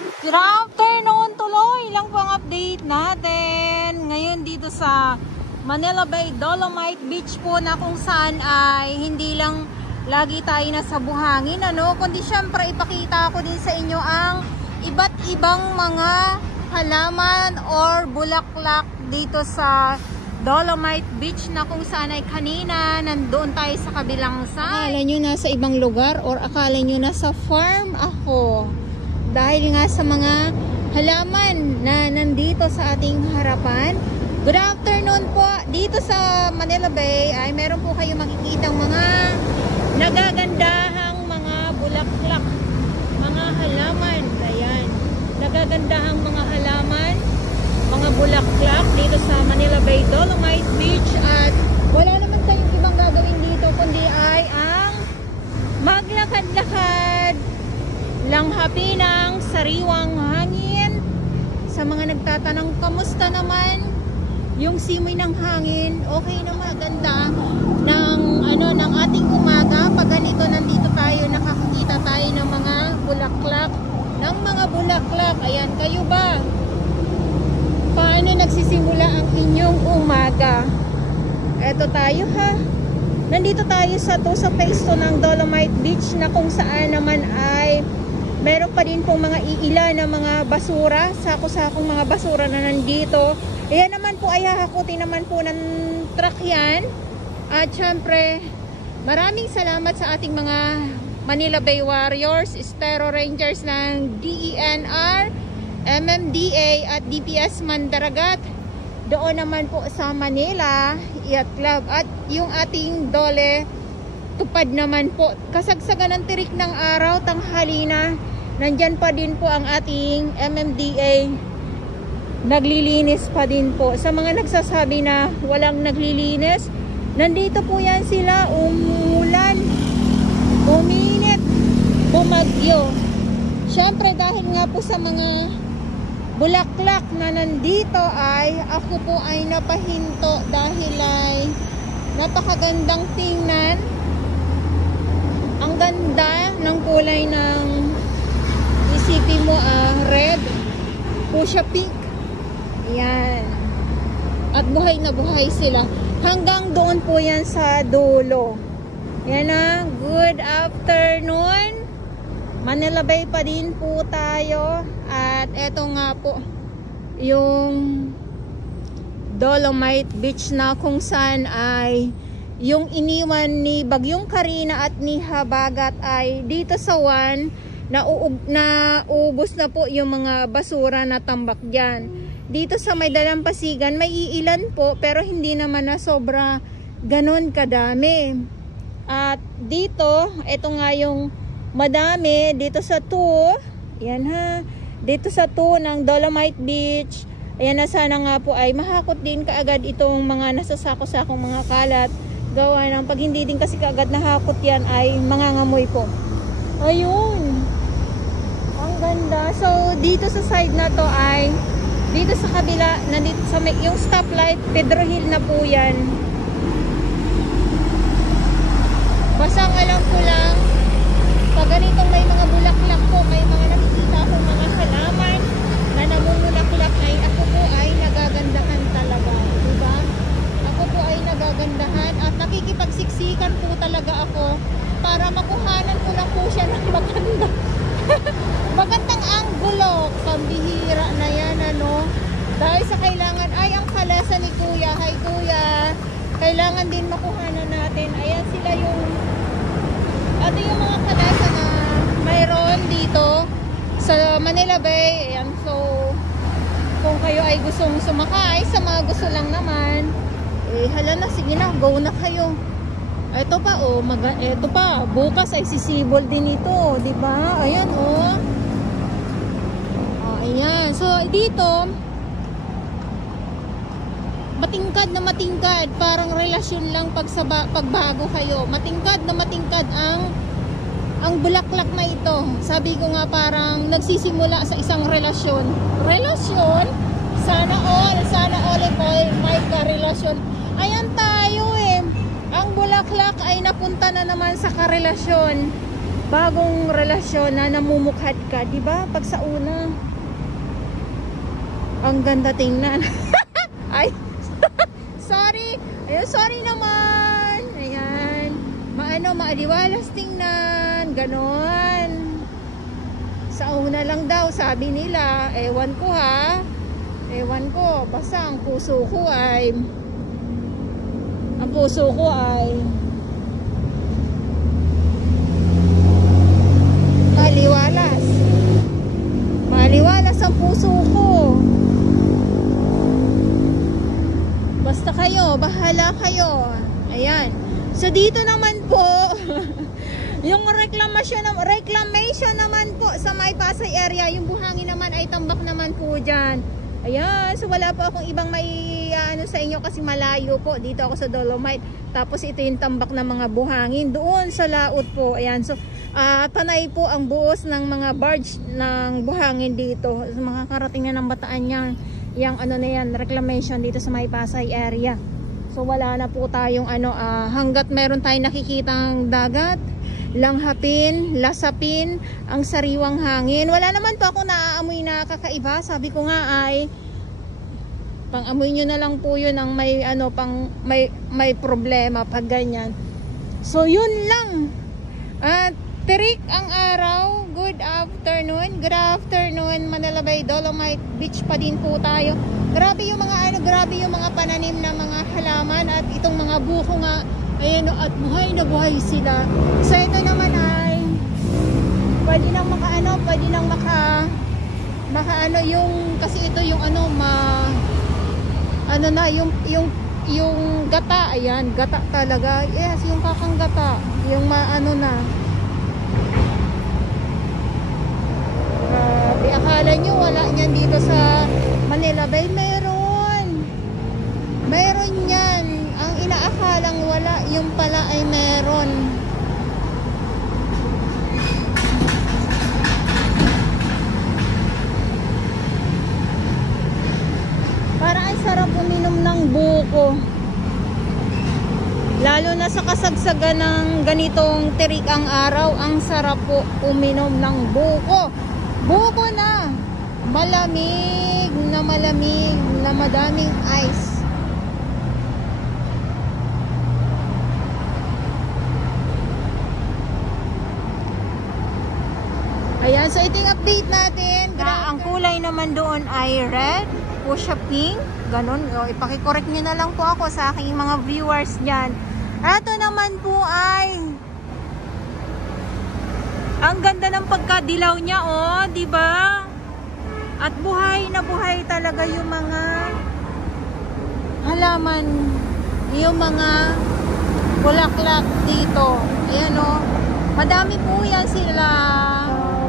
Good afternoon tuloy lang po ang update natin. Ngayon dito sa Manila Bay Dolomite Beach po na kung saan ay hindi lang lagi tayo nasa buhangin kundi syempre ipakita ko din sa inyo ang iba't ibang mga halaman or bulaklak dito sa Dolomite Beach na kung saan ay kanina nandoon tayo sa kabilang side. Akala nyo nasa ibang lugar or akala nyo nasa farm ako? Dahil nga sa mga halaman na nandito sa ating harapan. Good afternoon po. Dito sa Manila Bay ay meron po kayo makikitang mga nagagandahang mga bulaklak, mga halaman. Ayan. Nagagandahang mga halaman, mga bulaklak dito sa Manila Bay Dolomite Beach. At wala naman tayong ibang gagawin dito kundi ay ang maglakad-lakad lang hapi ng sariwang hangin. Sa mga nagtatanong kamusta naman yung simoy ng hangin, okay na, maganda ng ating umaga. Pag ganito nandito tayo, nakakita tayo ng mga bulaklak, ayan. Kayo ba, paano nagsisimula ang inyong umaga? Eto tayo ha, nandito tayo sa phase 2 ng Dolomite Beach na kung saan naman ay meron pa din pong mga iila na mga basura, sako-sakong mga basura na nandito. Ayan naman po ay hahakutin naman po ng truck yan. At syempre, maraming salamat sa ating mga Manila Bay Warriors, Estero Rangers ng DENR, MMDA at DPS Mandaragat. Doon naman po sa Manila Yacht Club. At yung ating Dole Tupad naman po, kasagsagan ng tirik ng araw, tanghali na, nandyan pa din po ang ating MMDA, naglilinis pa din po. Sa mga nagsasabi na walang naglilinis, nandito po yan sila. Umulan, uminit, bumagyo. Syempre dahil nga po sa mga bulaklak na nandito ay ako po ay napahinto dahil ay napakagandang tingnan. Ang ganda ng kulay ng, isipin mo red fuchsia pink. Yan. At buhay na buhay sila. Hanggang doon po yan sa dulo. Yan na. Good afternoon. Manila Bay pa din po tayo. At eto nga po yung Dolomite Beach na kung saan ay yung iniwan ni Bagyong Karina at ni Habagat ay dito sa naubos na po yung mga basura na tambak dyan. Dito sa may Dalampasigan may iilan po pero hindi naman na sobra ganon kadami. At dito, ito nga yung madami dito sa 2. Yan ha. Dito sa 2 ng Dolomite Beach. Ayan na, sana nga po ay mahakot din kaagad itong mga nasasako-sakong mga kalat. Gawa ng pag hindi din kasi kaagad nahakot yan ay mangangamoy po. Ayun. Ang ganda. So dito sa side na to ay dito sa kabila, nandito sa yung stoplight, Pedro Hill na po yan. Basang alam ko lang, pag ganitong may mga bulaklak po, may mga nakikita akong mga halaman na namumulaklak ay ako po ay nagagandahan talaga. Diba? Ako po ay nagagandahan at nakikipagsiksikan po talaga ako para makuhanan ko na po siya ng maganda. Magandang anggulo, pambihira na yan dahil sa kailangan ay ang kalesa ni Kuya. Hi Kuya, kailangan din makuhanan natin. Ayan sila yung yung mga kalesa na mayroon dito sa Manila Bay. Ayan, so kung kayo ay gustong sumakay, sa mga gusto lang naman, hala na, sige na, go na kayo. Ito pa ito pa, bukas ay sisibol din ito, di ba? Ayan ayan. So dito matingkad na matingkad, parang relasyon lang pagbago kayo. Matingkad na matingkad ang bulaklak na ito. Sabi ko nga parang nagsisimula sa isang relasyon. Sana all may karelasyon. Ayan tayo Ang bulaklak ay napunta na naman sa karelasyon. bagong relasyon na namumukhad ka, di ba? Pag sa una, ang ganda tingnan. Ay, sorry. Ayun, sorry naman. Ayan. Maaliwalas tingnan. Ganon. Sa una lang daw, sabi nila. Ewan ko ha. Ewan ko. Basta ang puso ko ay maliwalas. Maliwalas ang puso ko. Basta kayo, bahala kayo. Ayan. So dito naman po, yung reclamation naman po sa May Pasay area, yung buhangin naman ay tambak naman po dyan. Ayan, so wala po akong ibang ano sa inyo kasi malayo po. Dito ako sa Dolomite. Tapos ito yung tambak ng mga buhangin doon sa laot po. Ayan, so panay po ang buos ng mga barge ng buhangin dito. So, makakarating na ng Bataan yan. Yang ano na yan, reclamation dito sa May Pasay area. So wala na po tayong hanggat meron tayong nakikitang dagat, langhapin, lasapin, ang sariwang hangin. Wala naman po ako naaamoy na kakaiba. Sabi ko nga ay pang-amoy nyo na lang po yun ang may problema pag ganyan. So yun lang. Tirik ang araw. Good afternoon. Good afternoon, Manila Bay, Dolomite Beach pa din po tayo. Grabe yung mga pananim na mga halaman at itong mga buko nga. Ayan, at buhay na buhay sila. So ito naman ay pwede nang yung kasi ito yung yung gata. Ayan, gata talaga. Yes, yung kakang gata. Yung na. Grabe, akala nyo wala niyan dito sa Manila Bay. Meron yan. Ang inaakalang wala, yung pala ay meron. Parang ang sarap uminom ng buko. Lalo na sa kasagsagan ng ganitong tirik ang araw, ang sarap po uminom ng buko. Buko na malamig na madaming ice. Ayan, so ito yung update natin. Ang kulay naman doon ay red, fuchsia pink, ganun. Ipakicorrect nyo na lang po ako sa aking mga viewers dyan. Ito naman po ay ang ganda ng pagkadilaw niya, oh, di ba? At buhay na buhay talaga yung mga halaman, yung mga bulaklak dito. Ayan, oh. Madami po yan sila.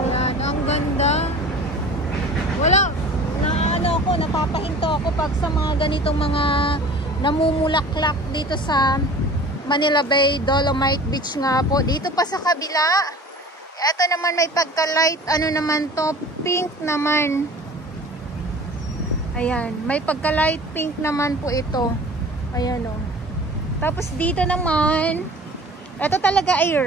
Ayan, ang ganda. Wala, napapahinto ako pag sa mga ganitong mga namumulaklak dito sa Manila Bay, Dolomite Beach nga po. Dito pa sa kabila. Ito naman may pagka-light, naman to, pink naman. Ayan, may pagka-light pink naman po ito. Ayan, oh. Tapos dito naman, ito talaga ay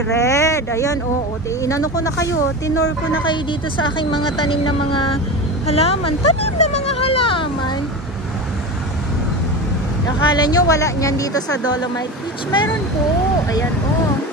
red. Ayan, oh. Inano ko na kayo, tinor ko na kayo dito sa aking mga tanim na mga halaman. Akala nyo wala niyan dito sa Dolomite Beach. Meron po. Ayan, oh.